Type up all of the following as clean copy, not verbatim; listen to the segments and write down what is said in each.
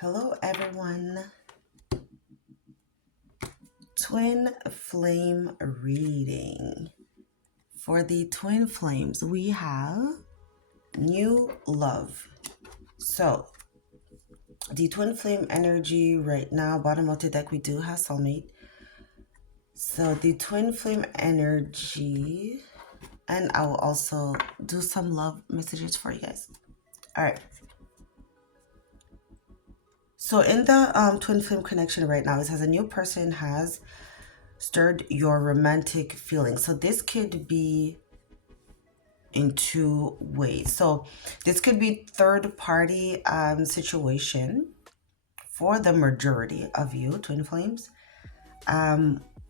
Hello, everyone. Twin flame reading. For the twin flames, we have new love. So, the twin flame energy right now, bottom of the deck, we do have soulmate. So, the twin flame energy, and I will also do some love messages for you guys. All right. So, in the twin flame connection right now, it says a new person has stirred your romantic feelings. So this could be in two ways. So this could be third party situation for the majority of you twin flames,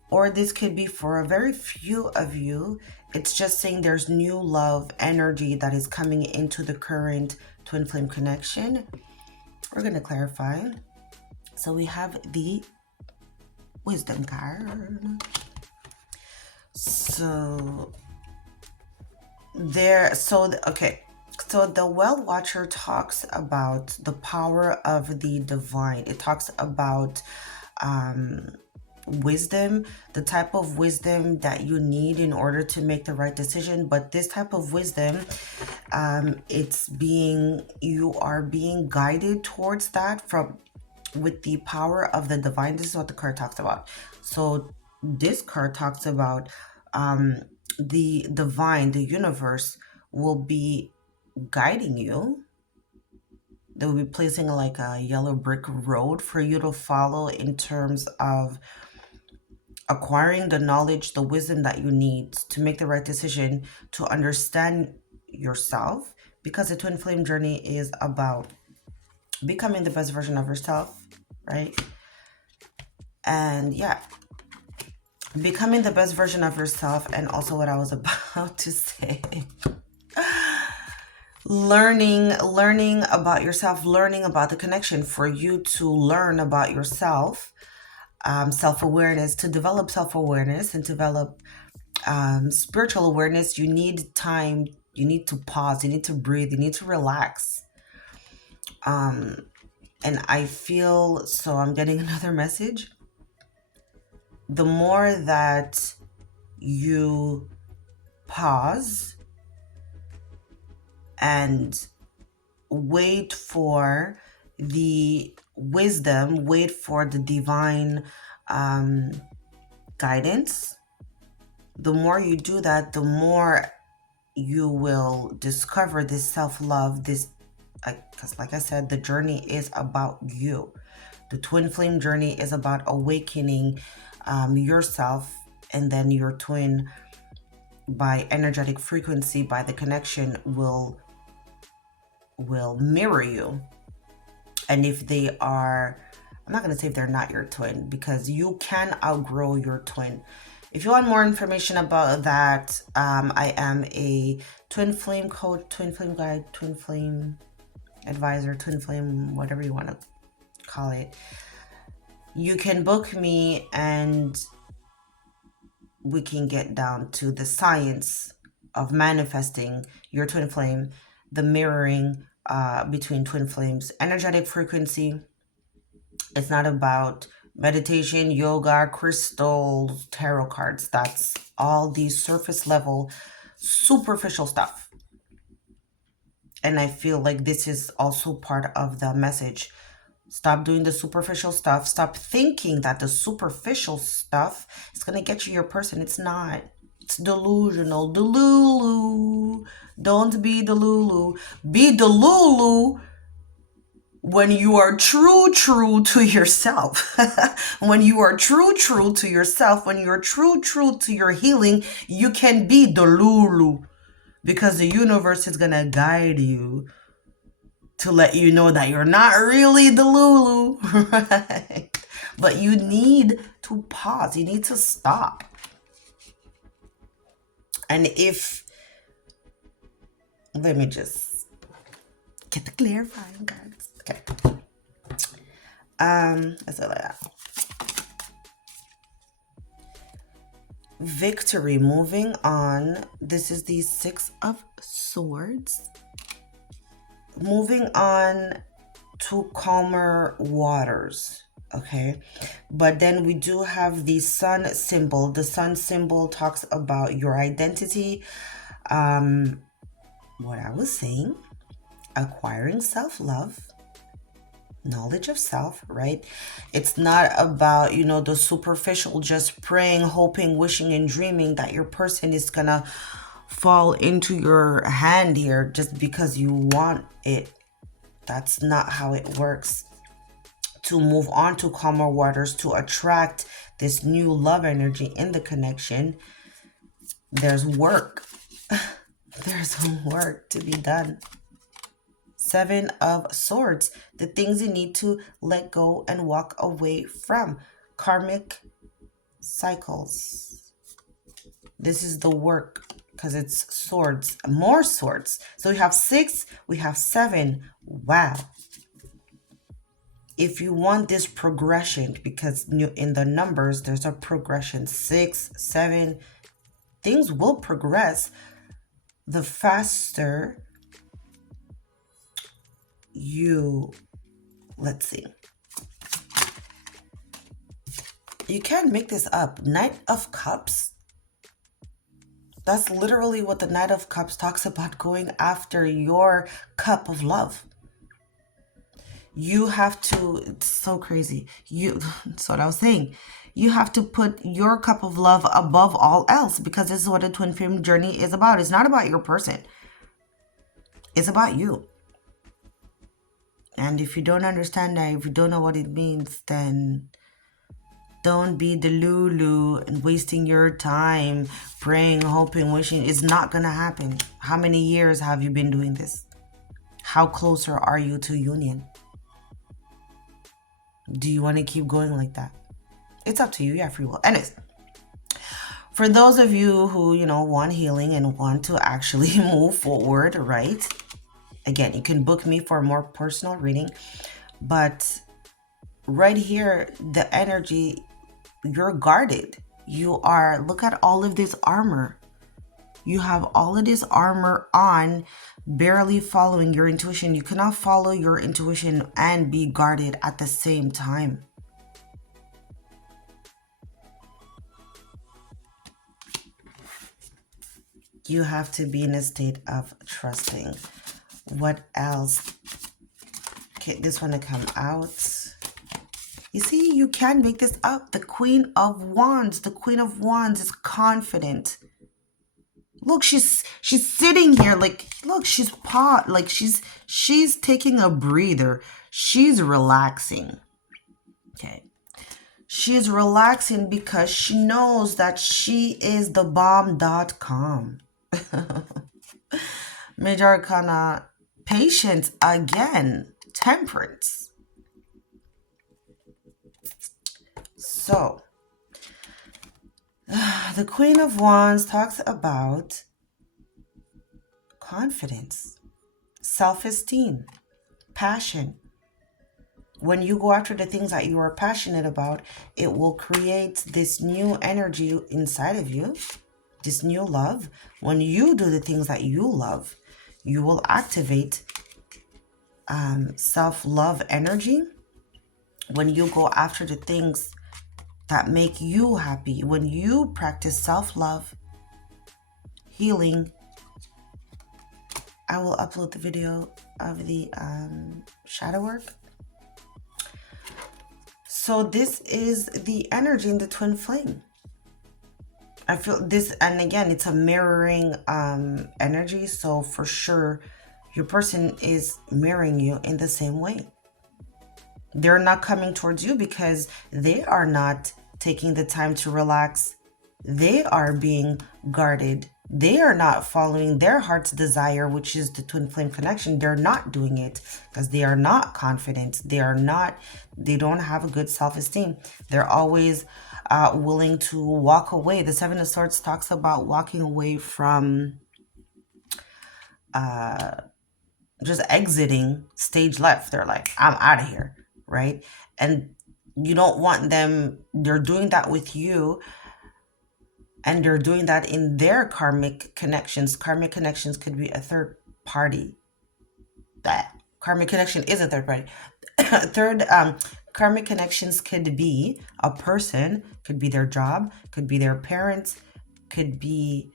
or this could be for a very few of you. It's just saying there's new love energy that is coming into the current twin flame connection. We're going to clarify. So we have the wisdom card. So so the Well Watcher talks about the power of the divine. It talks about wisdom, the type of wisdom that you need in order to make the right decision. But this type of wisdom, you are being guided towards that with the power of the divine. This is what the card talks about. So this card talks about the divine, the universe will be guiding you. They will be placing like a yellow brick road for you to follow in terms of acquiring the knowledge, the wisdom that you need to make the right decision, to understand yourself, because the twin flame journey is about becoming the best version of yourself, right? And yeah, becoming the best version of yourself. And also what I was about to say, learning about yourself, learning about the connection. For you to learn about yourself, self-awareness, to develop self-awareness and develop spiritual awareness, you need time, you need to pause, you need to breathe, you need to relax. And I feel, so I'm getting another message. The more that you pause and wait for the wisdom, wait for the divine guidance, the more you do that, the more you will discover this self-love, because like I said, the journey is about you. The twin flame journey is about awakening yourself, and then your twin, by energetic frequency, by the connection, will mirror you. And if they are, I'm not going to say if they're not your twin, because you can outgrow your twin. If you want more information about that, I am a twin flame coach, twin flame guide, twin flame advisor, twin flame, whatever you want to call it. You can book me and we can get down to the science of manifesting your twin flame, the mirroring between twin flames, energetic frequency. It's not about meditation, yoga, crystals, tarot cards. That's all the surface level, superficial stuff. And I feel like this is also part of the message. Stop doing the superficial stuff. Stop thinking that the superficial stuff is going to get you your person. It's not. It's delusional. Delulu. Don't be delulu. Be delulu when you are true to yourself. When you are true to yourself, when you're true to your healing, you can be delulu, because the universe is going to guide you to let you know that you're not really the Lulu, right? But you need to pause. You need to stop. And let me just get the clarifying cards. Okay. Let's say like that. Victory, moving on. This is the Six of Swords. Moving on to calmer waters. Okay, but then we do have the sun symbol. The sun symbol talks about your identity. What I was saying, acquiring self-love, knowledge of self, right? It's not about, the superficial, just praying, hoping, wishing, and dreaming that your person is gonna fall into your hand here just because you want it. That's not how it works. To move on to calmer waters, to attract this new love energy in the connection, there's work. There's work to be done. Seven of Swords, the things you need to let go and walk away from. Karmic cycles. This is the work because it's swords, more swords. So we have 6, we have 7. Wow. If you want this progression, because in the numbers, there's a progression, 6, 7, things will progress the faster you, let's see. You can't make this up. Knight of Cups. That's literally what the Knight of Cups talks about, going after your cup of love. You have to, it's so crazy. That's what I was saying. You have to put your cup of love above all else, because this is what a twin flame journey is about. It's not about your person. It's about you. And if you don't understand that, if you don't know what it means, then don't be the Lulu and wasting your time praying, hoping, wishing. It's not going to happen. How many years have you been doing this? How closer are you to union? Do you want to keep going like that? It's up to you. You have free will. Anyways, for those of you who, want healing and want to actually move forward, right? Again, you can book me for a more personal reading. But right here, the energy, you're guarded. You are, look at all of this armor. You have all of this armor on, barely following your intuition. You cannot follow your intuition and be guarded at the same time. You have to be in a state of trusting. What else? Okay, this one to come out. You see, you can make this up. The Queen of Wands. The Queen of Wands is confident. Look, she's sitting here like, look, she's like she's taking a breather. She's relaxing. Okay. She's relaxing because she knows that she is the bomb.com. Major Arcana, patience again, temperance. So, the Queen of Wands talks about confidence, self-esteem, passion. When you go after the things that you are passionate about, it will create this new energy inside of you, this new love. When you do the things that you love, you will activate self-love energy. When you go after the things that make you happy, when you practice self-love, healing. I will upload the video of the shadow work. So this is the energy in the twin flame. I feel this, and again, it's a mirroring energy. So for sure, your person is mirroring you in the same way. They're not coming towards you because they are not taking the time to relax. They are being guarded. They are not following their heart's desire, which is the twin flame connection. They're not doing it because they are not confident. They don't have a good self-esteem. They're always willing to walk away. The Seven of Swords talks about walking away from just exiting stage left. They're like, I'm out of here, right? And you don't want them, they're doing that with you, and they're doing that in their karmic connections. Karmic connections could be a third party. That Karmic connection is a third party. Third, karmic connections could be a person, could be their job, could be their parents, could be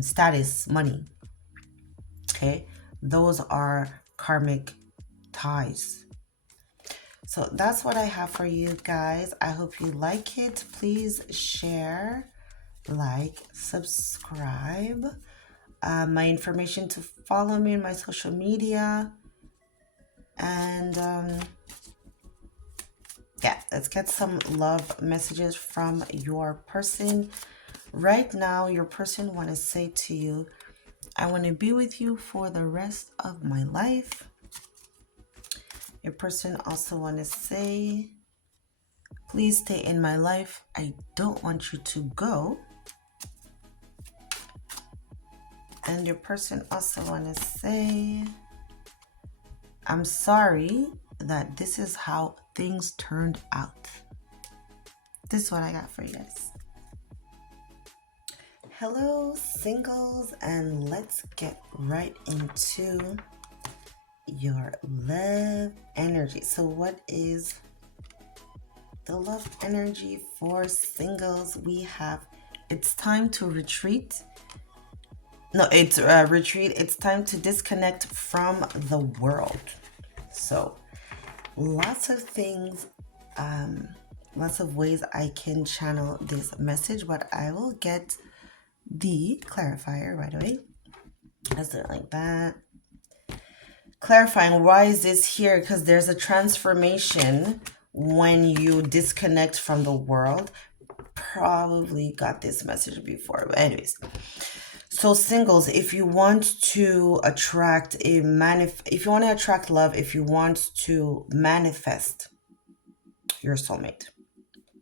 status, money. Okay, those are karmic ties. So that's what I have for you guys. I hope you like it. Please share, like, subscribe. My information to follow me in my social media. And yeah, let's get some love messages from your person. Right now, your person want to say to you, I want to be with you for the rest of my life. Your person also want to say, please stay in my life. I don't want you to go. And your person also want to say, I'm sorry that this is how things turned out. This is what I got for you guys. Hello, singles, and let's get right into your love energy. So what is the love energy for singles? We have, it's time to retreat. No, it's retreat. It's time to disconnect from the world. So lots of things, lots of ways I can channel this message, but I will get the clarifier right away. Let's do it like that. Clarifying, why is this here? Because there's a transformation when you disconnect from the world. Probably got this message before, but anyways. So singles, if you want to attract if you want to attract love, if you want to manifest your soulmate,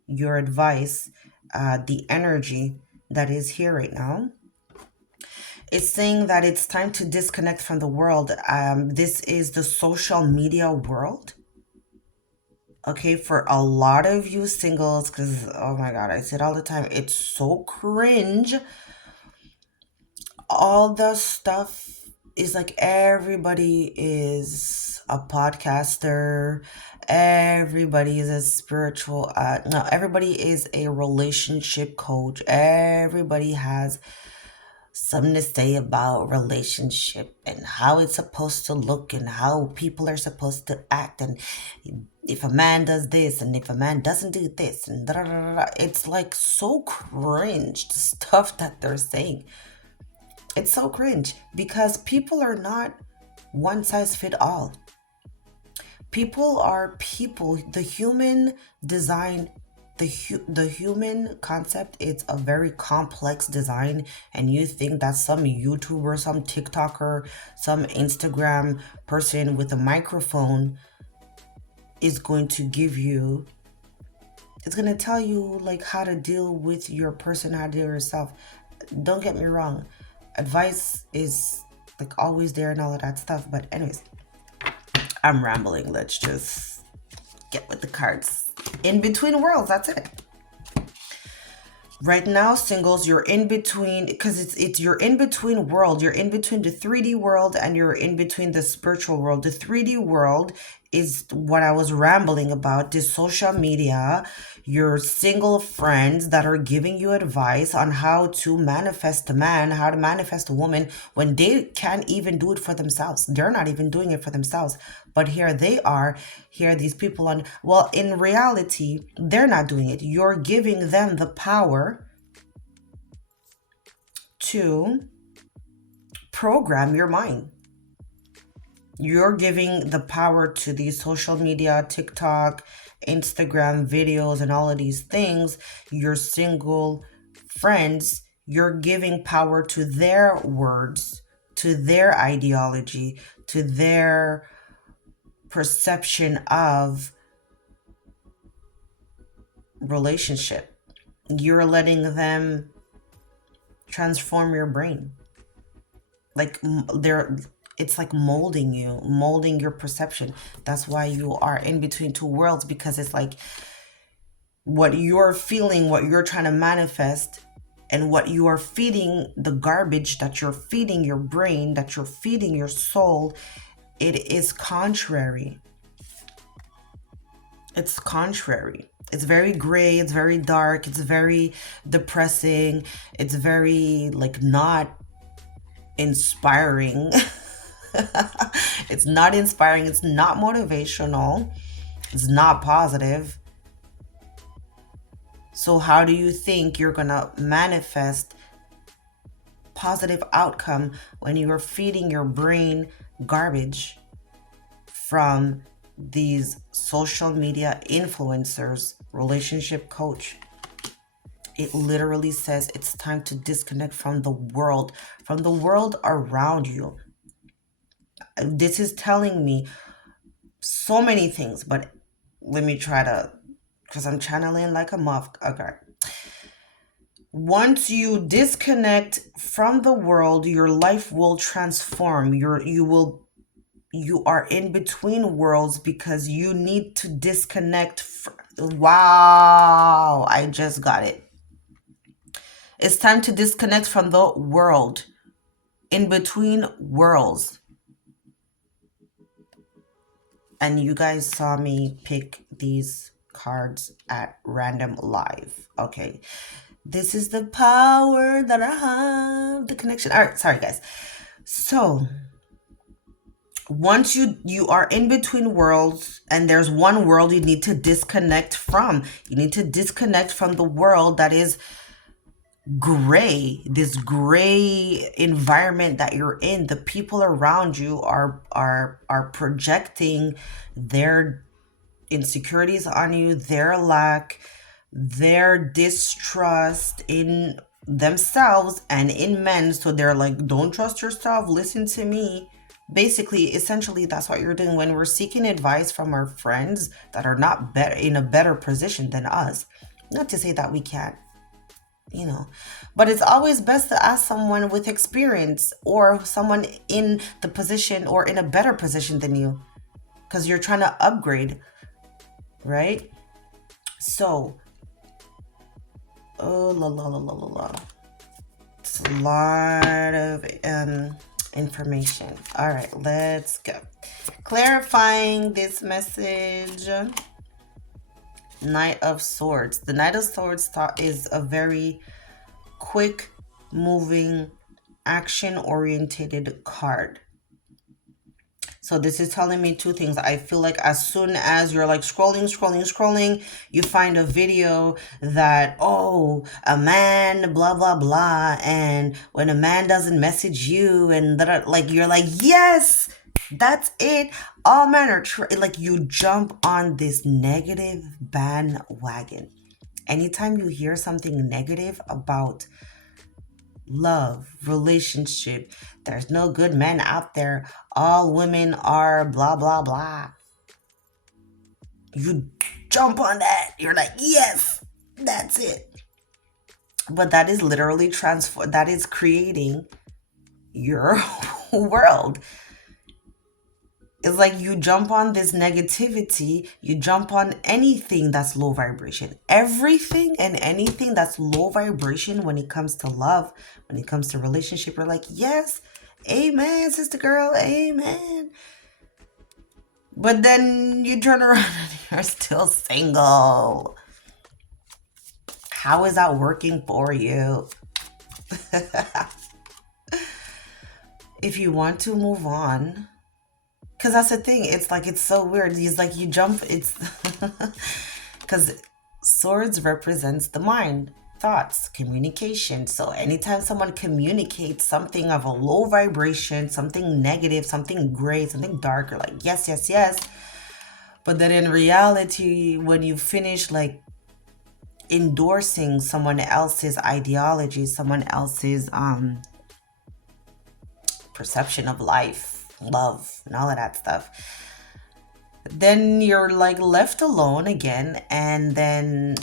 your advice, the energy that is here right now, it's saying that it's time to disconnect from the world. This is the social media world. Okay, for a lot of you singles, because oh my god, I say it all the time, it's so cringe. All the stuff is like everybody is a podcaster, everybody is a spiritual no, everybody is a relationship coach, everybody has something to say about relationship and how it's supposed to look and how people are supposed to act, and if a man does this and if a man doesn't do this and da, da, da, da. It's like so cringe, the stuff that they're saying. It's so cringe because people are not one size fit all. People are people. The human design, the human concept, it's a very complex design, and you think that some YouTuber, some TikToker, some Instagram person with a microphone is going to give you, it's going to tell you like how to deal with your person, how to deal with yourself. Don't get me wrong. Advice is like always there and all of that stuff. But anyways, I'm rambling. Let's just get with the cards. In between worlds, that's it. Right now, singles, you're in between, because it's you're in between world. You're in between the 3D world and you're in between the spiritual world. The 3D world is what I was rambling about, this social media, your single friends that are giving you advice on how to manifest a man, how to manifest a woman, when they can't even do it for themselves. They're not even doing it for themselves. But here they are, here are these people on, well, in reality, they're not doing it. You're giving them the power to program your mind. You're giving the power to these social media, TikTok, Instagram videos, and all of these things. Your single friends, you're giving power to their words, to their ideology, to their perception of relationship. You're letting them transform your brain. Like it's like molding you, molding your perception. That's why you are in between two worlds, because it's like what you're feeling, what you're trying to manifest And what you are feeding, the garbage that you're feeding your brain, that you're feeding your soul, it is contrary. It's contrary. It's very gray, it's very dark, it's very depressing, it's very like not inspiring. It's not inspiring, it's not motivational, it's not positive. So how do you think you're gonna manifest positive outcome when you're feeding your brain garbage from these social media influencers, relationship coach? It literally says it's time to disconnect from the world around you. This is telling me so many things, but let me try to, because I'm channeling like a muff. Okay. Once you disconnect from the world, your life will transform. You are in between worlds because you need to disconnect. Wow, I just got it. It's time to disconnect from the world, in between worlds. And you guys saw me pick these cards at random live. Okay. This is the power that I have, the connection. All right, sorry guys. So once you are in between worlds and there's one world you need to disconnect from. You need to disconnect from the world that is gray, this gray environment that you're in. The people around you are projecting their insecurities on you, their lack, their distrust in themselves and in men. So they're like, don't trust yourself, listen to me. Basically, essentially, that's what you're doing when we're seeking advice from our friends that are not better, in a better position than us. Not to say that we can't, but it's always best to ask someone with experience or someone in the position or in a better position than you, because you're trying to upgrade, right? So, oh la la la la la la. It's a lot of information. All right, let's go. Clarifying this message. Knight of Swords. The Knight of Swords is a very quick moving, action oriented card. So this is telling me two things. I feel like as soon as you're like scrolling, you find a video that, oh, a man, blah, blah, blah. And when a man doesn't message you and that, like, you're like, yes, that's it. All men are like, you jump on this negative bandwagon. Anytime you hear something negative about love, relationship, there's no good men out there, all women are blah blah blah, you jump on that. You're like, yes, that's it. But that is literally that is creating your world. It's like you jump on this negativity, you jump on anything that's low vibration. Everything and anything that's low vibration when it comes to love, when it comes to relationship, you're like, yes, amen, sister girl, amen. But then you turn around and you're still single. How is that working for you? If you want to move on, because that's the thing. It's like, it's so weird. It's like you jump. It's because swords represents the mind, thoughts, communication. So anytime someone communicates something of a low vibration, something negative, something gray, something dark, you're like, yes, yes, yes. But then in reality, when you finish like endorsing someone else's ideology, someone else's perception of life, love, and all of that stuff, then you're like left alone again. And then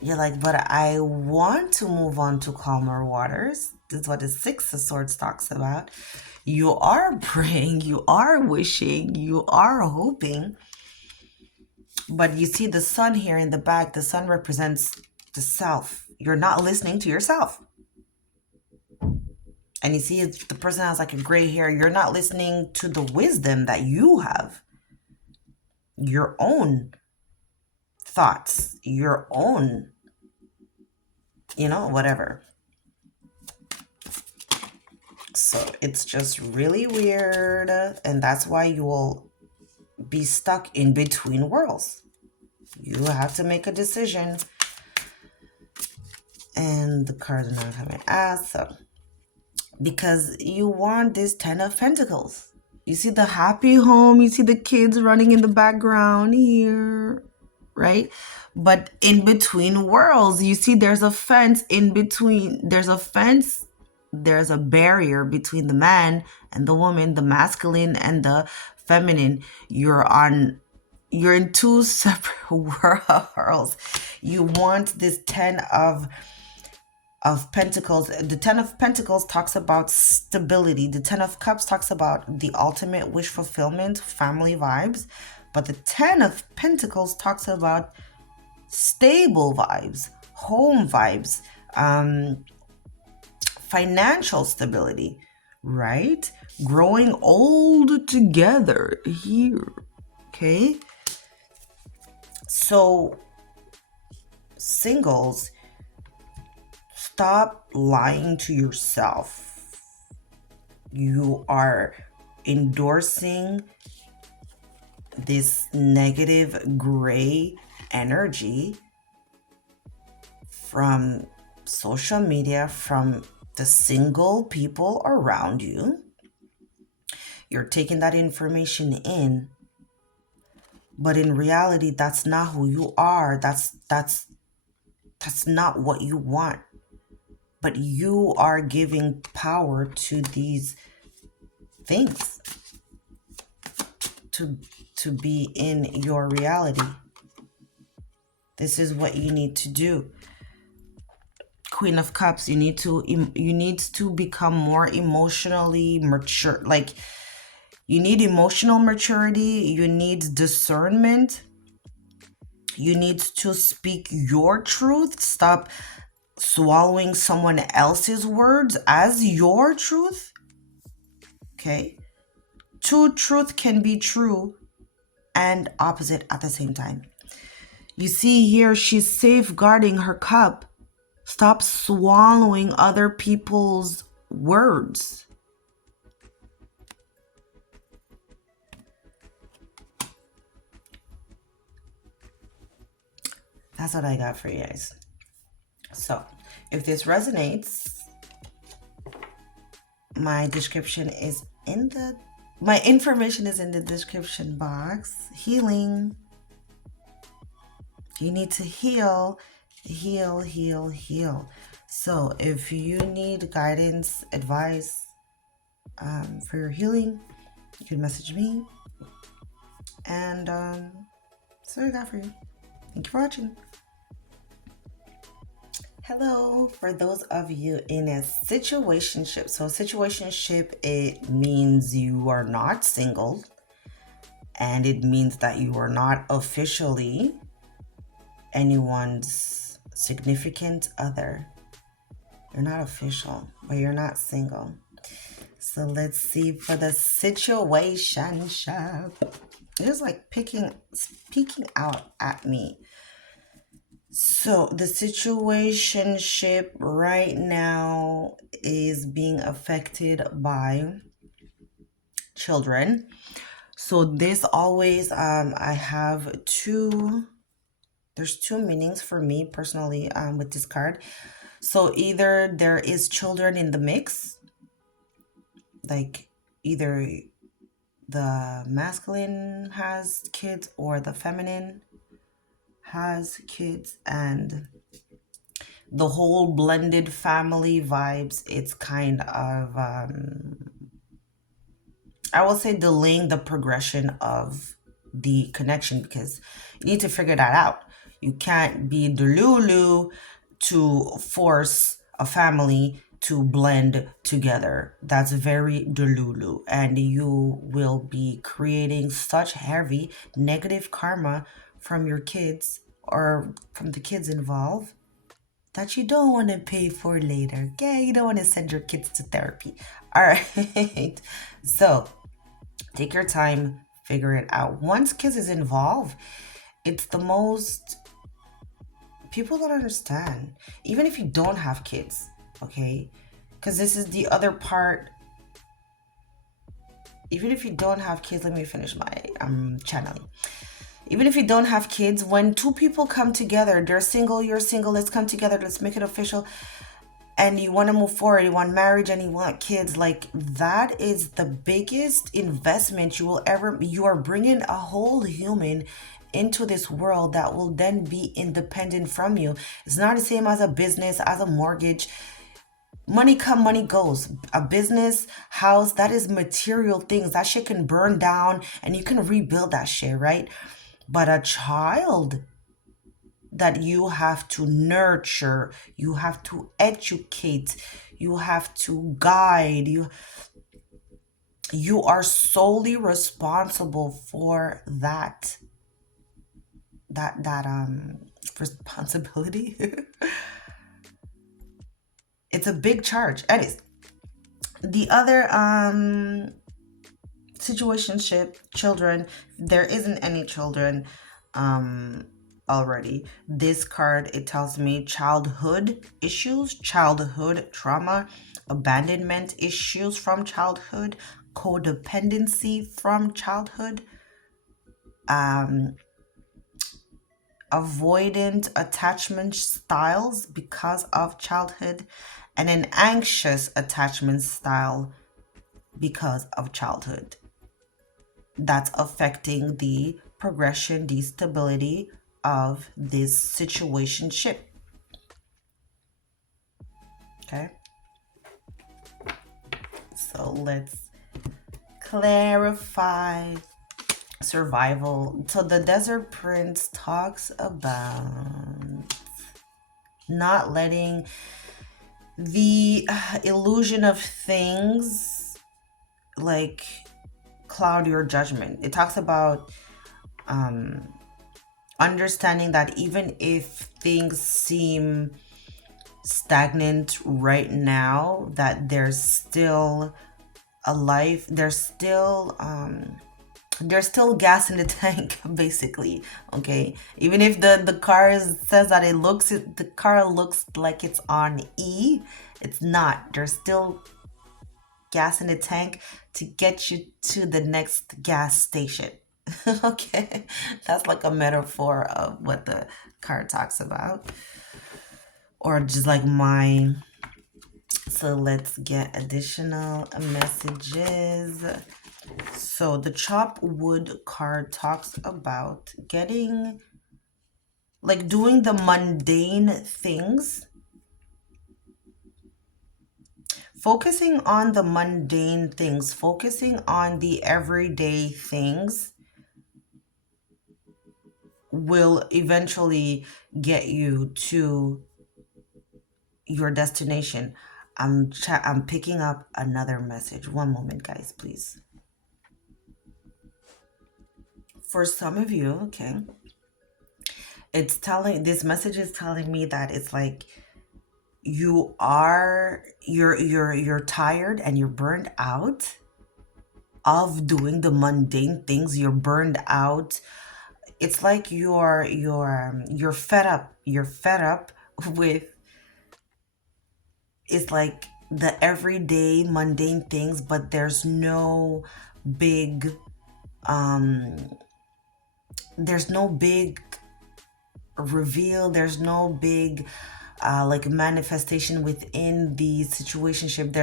you're like, but I want to move on to calmer waters. This is what the Six of Swords talks about. You are praying, you are wishing, you are hoping. But you see the sun here in the back. The sun represents the self, you're not listening to yourself. And you see, the person has like a gray hair. You're not listening to the wisdom that you have, your own thoughts, your own, whatever. So it's just really weird. And that's why you will be stuck in between worlds. You have to make a decision. And the cards are not coming out. So, because you want this 10 of Pentacles. You see the happy home. You see the kids running in the background here, right? But in between worlds, you see there's a fence in between. There's a fence. There's a barrier between the man and the woman, the masculine and the feminine. You're in two separate worlds. You want this 10 of Pentacles. The 10 of Pentacles talks about stability. The 10 of Cups talks about the ultimate wish fulfillment, family vibes. But the 10 of Pentacles talks about stable vibes, home vibes, financial stability, right? Growing old together here, okay? So, singles, stop lying to yourself. You are endorsing this negative gray energy from social media, from the single people around you. You're taking that information in, but in reality, that's not who you are. That's not what you want. But you are giving power to these things to be in your reality. This is what you need to do. Queen of Cups, you need to become more emotionally mature. Like, you need emotional maturity, you need discernment, you need to speak your truth. Stop swallowing someone else's words as your truth. Okay? Two truth can be true and opposite at the same time. You see here, she's safeguarding her cup. Stop swallowing other people's words. That's what I got for you guys. So, if this resonates, my information is in the description box. Healing. You need to heal. So if you need guidance, advice for your healing, you can message me. And that's what I got for you. Thank you for watching. Hello, for those of you in a situationship. So situationship, it means you are not single, and it means that you are not officially anyone's significant other. You're not official, but you're not single. So let's see for the situationship. It is like speaking out at me. So the situationship right now is being affected by children. So this always, I have there's two meanings for me personally with this card. So either there is children in the mix, like either the masculine has kids or the feminine has kids, and the whole blended family vibes, it's kind of I will say delaying the progression of the connection, because you need to figure that out. You can't be delulu to force a family to blend together. That's very delulu, and you will be creating such heavy negative karma from your kids or from the kids involved. that you don't want to pay for later. Okay, you don't want to send your kids to therapy. All right. So take your time, figure it out. Once kids is involved, it's the most people don't understand. Even if you don't have kids, okay? Because this is the other part. Even if you don't have kids, let me finish my channeling. Even if you don't have kids, when two people come together, they're single, you're single, let's come together, let's make it official, and you want to move forward, you want marriage and you want kids, like that is the biggest investment you will ever, you are bringing a whole human into this world that will then be independent from you. It's not the same as a business, as a mortgage. Money come, money goes. A business, house, that is material things. That shit can burn down and you can rebuild that shit, right? But a child that you have to nurture, you have to educate, you have to guide, you are solely responsible for that responsibility. It's a big charge. Anyways, the other situationship, children, there isn't any children already. This card, it tells me childhood issues, childhood trauma, abandonment issues from childhood, codependency from childhood, avoidant attachment styles because of childhood, and an anxious attachment style because of childhood. That's affecting the progression, the stability of this situationship. Okay. So let's clarify survival. So the Desert Prince talks about not letting the illusion of things like cloud your judgment. It talks about understanding that even if things seem stagnant right now, that there's still a life, there's still gas in the tank, basically. Okay, even if the car says that the car looks like it's on E, it's not. There's still gas in the tank to get you to the next gas station. Okay, that's like a metaphor of what the card talks about, or just like mine. So let's get additional messages. So the chop wood card talks about getting, like doing the mundane things, focusing on the mundane things, focusing on the everyday things will eventually get you to your destination. I'm picking up another message. One moment, guys, please. For some of you, okay, this message is telling me that it's like you're tired and you're burned out of doing the mundane things. You're burned out. It's like you're fed up. You're fed up with, it's like the everyday mundane things, but um there's no big reveal, there's no big like manifestation within the situationship.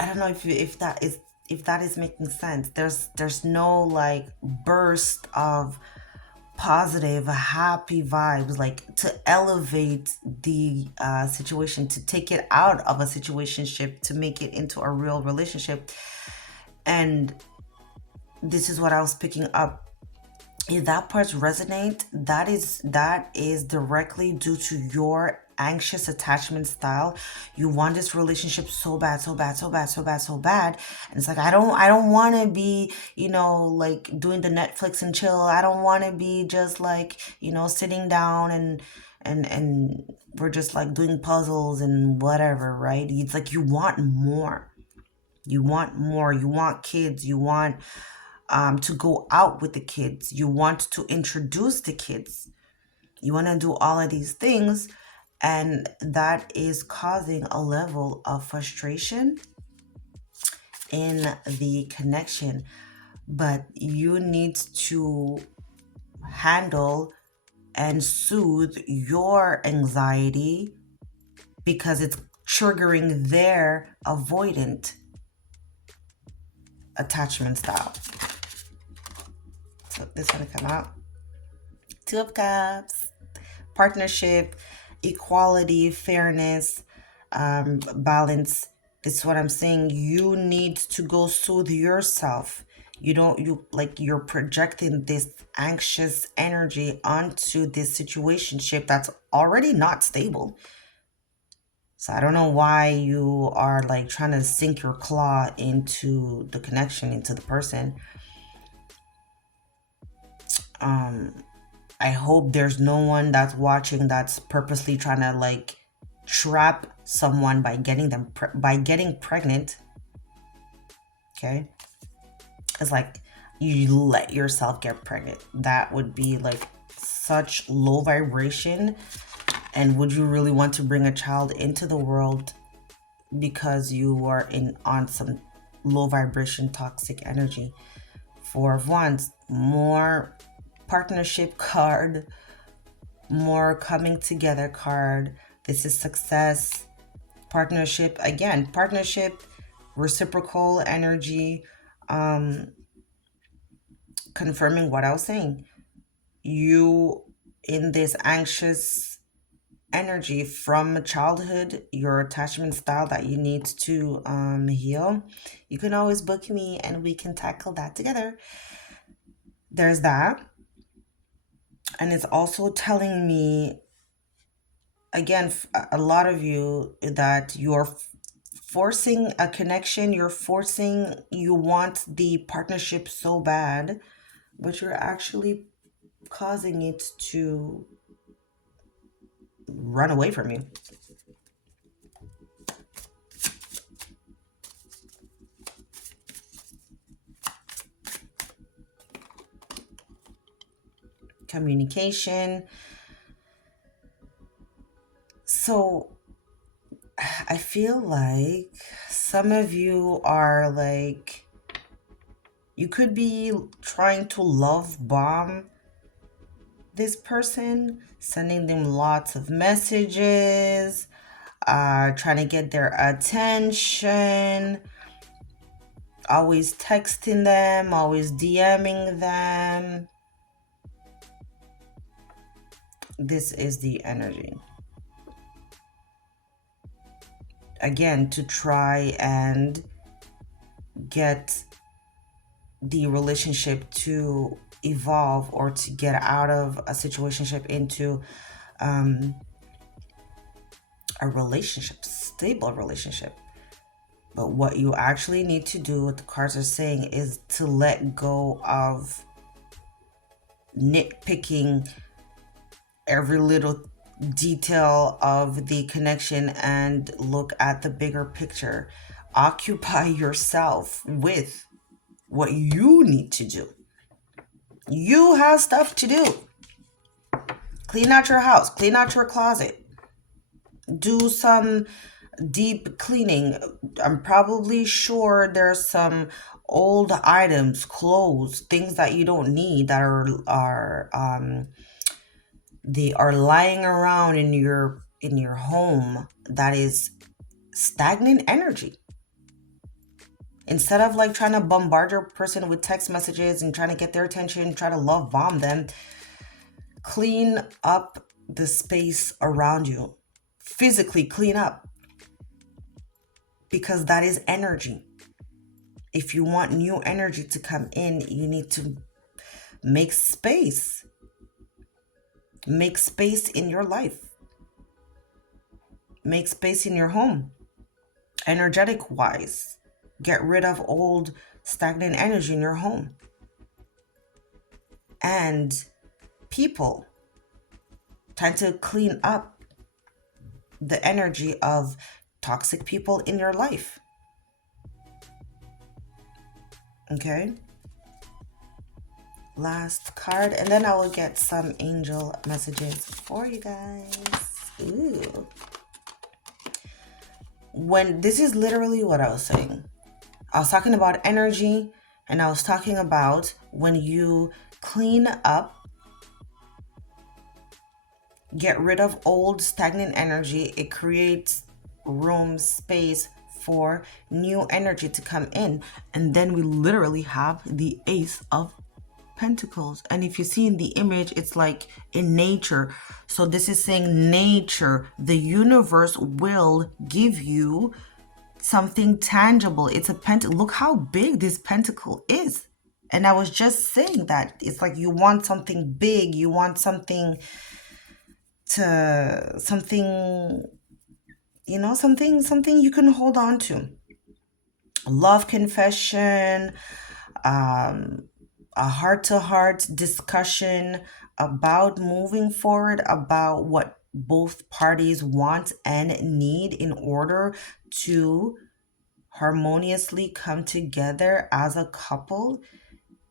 I don't know if that is making sense. There's no like burst of positive, happy vibes, like to elevate the situation, to take it out of a situationship, to make it into a real relationship. And this is what I was picking up. If that part resonate, that is directly due to your anxious attachment style. You want this relationship so bad, so bad, so bad, so bad, so bad, and it's like I don't want to be, like doing the Netflix and chill. I don't want to be just like, sitting down and we're just like doing puzzles and whatever, right? It's like you want more. You want more. You want kids. You want to go out with the kids. You want to introduce the kids. You want to do all of these things, and that is causing a level of frustration in the connection. But you need to handle and soothe your anxiety because it's triggering their avoidant attachment style. So this one to come out. Two of Cups. Partnership, equality, fairness, balance. This is what I'm saying. You need to go soothe yourself. You're projecting this anxious energy onto this situationship that's already not stable. So I don't know why you are like trying to sink your claw into the connection, into the person. I hope there's no one that's watching that's purposely trying to like trap someone by getting pregnant. Okay, it's like you let yourself get pregnant. That would be like such low vibration. And would you really want to bring a child into the world because you are on some low vibration toxic energy? Four of Wands, more partnership card, more coming together card. This is success, partnership. Again, partnership, reciprocal energy, confirming what I was saying. You in this anxious energy from childhood, your attachment style that you need to heal, you can always book me and we can tackle that together. There's that. And it's also telling me, again, a lot of you, that you're forcing a connection, you want the partnership so bad, but you're actually causing it to run away from you. Communication. So I feel like some of you are like, you could be trying to love bomb this person, sending them lots of messages, trying to get their attention, always texting them, always DMing them. This is the energy. Again, to try and get the relationship to evolve or to get out of a situationship into a relationship, stable relationship. But what you actually need to do, what the cards are saying, is to let go of nitpicking every little detail of the connection and look at the bigger picture. Occupy yourself with what you need to do. You have stuff to do. Clean out your house, clean out your closet, do some deep cleaning. I'm probably sure there's some old items, clothes, things that you don't need that they are lying around in your home that is stagnant energy. Instead of like trying to bombard your person with text messages and trying to get their attention, try to love bomb them, clean up the space around you. Physically clean up, because that is energy. If you want new energy to come in, you need to make space. Make space in your life. Make space in your home. Energetic wise, get rid of old stagnant energy in your home. And people, Time to clean up the energy of toxic people in your life. Okay? Last card, and then I will get some angel messages for you guys. Ooh. When this is literally what I was saying. I was talking about energy, and I was talking about when you clean up, get rid of old stagnant energy, it creates room, space for new energy to come in. And then we literally have the Ace of Pentacles. And if you see in the image, it's like in nature. So this is saying nature, the universe will give you something tangible. It's a pentacle. Look how big this pentacle is. And I was just saying that it's like you want something big, you want something you know, something you can hold on to. Love confession, a heart-to-heart discussion about moving forward, about what both parties want and need in order to harmoniously come together as a couple.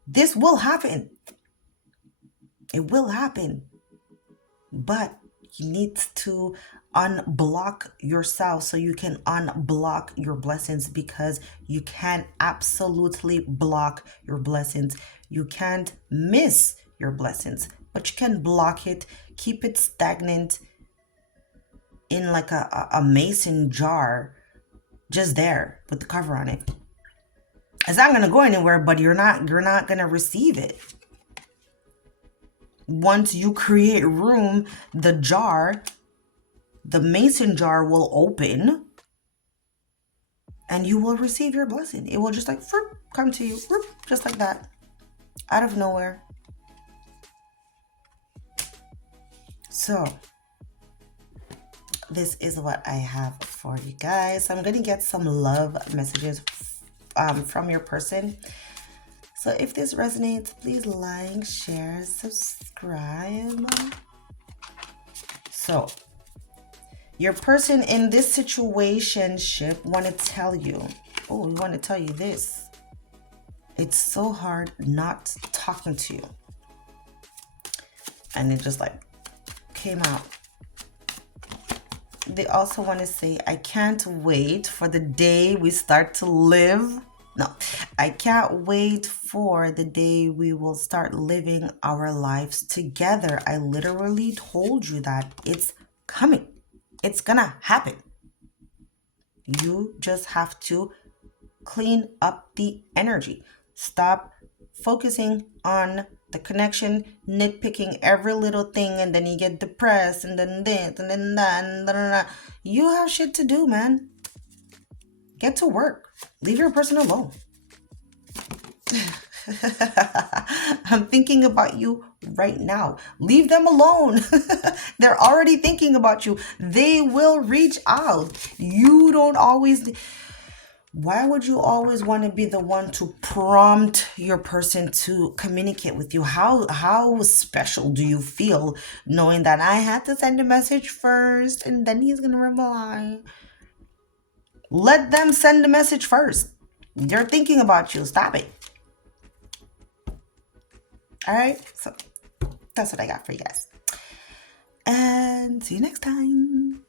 This will happen. It will happen. But you need to unblock yourself so you can unblock your blessings, because you can absolutely block your blessings. You can't miss your blessings, but you can block it, keep it stagnant in like a mason jar, just there with the cover on it. It's not gonna go anywhere, but you're not gonna receive it. Once you create room, the mason jar will open and you will receive your blessing. It will just like come to you, just like that, out of nowhere. So this is what I have for you guys. I'm gonna get some love messages from your person. So if this resonates, please like, share, subscribe. So your person in this situationship want to tell you, oh, we want to tell you this. It's so hard not talking to you. And it just like came out. They also want to say, I can't wait for the day we start to live. No, I can't wait for the day we will start living our lives together. I literally told you that it's coming. It's gonna happen. You just have to clean up the energy. Stop focusing on the connection, nitpicking every little thing, and then you get depressed, and then this, and then that, and da. You have shit to do, man. Get to work. Leave your person alone. I'm thinking about you right now. Leave them alone. They're already thinking about you. They will reach out. You don't always... Why would you always want to be the one to prompt your person to communicate with you? How special do you feel knowing that I had to send a message first and then he's going to reply? Let them send the message first. They're thinking about you. Stop it. All right. So that's what I got for you guys. And see you next time.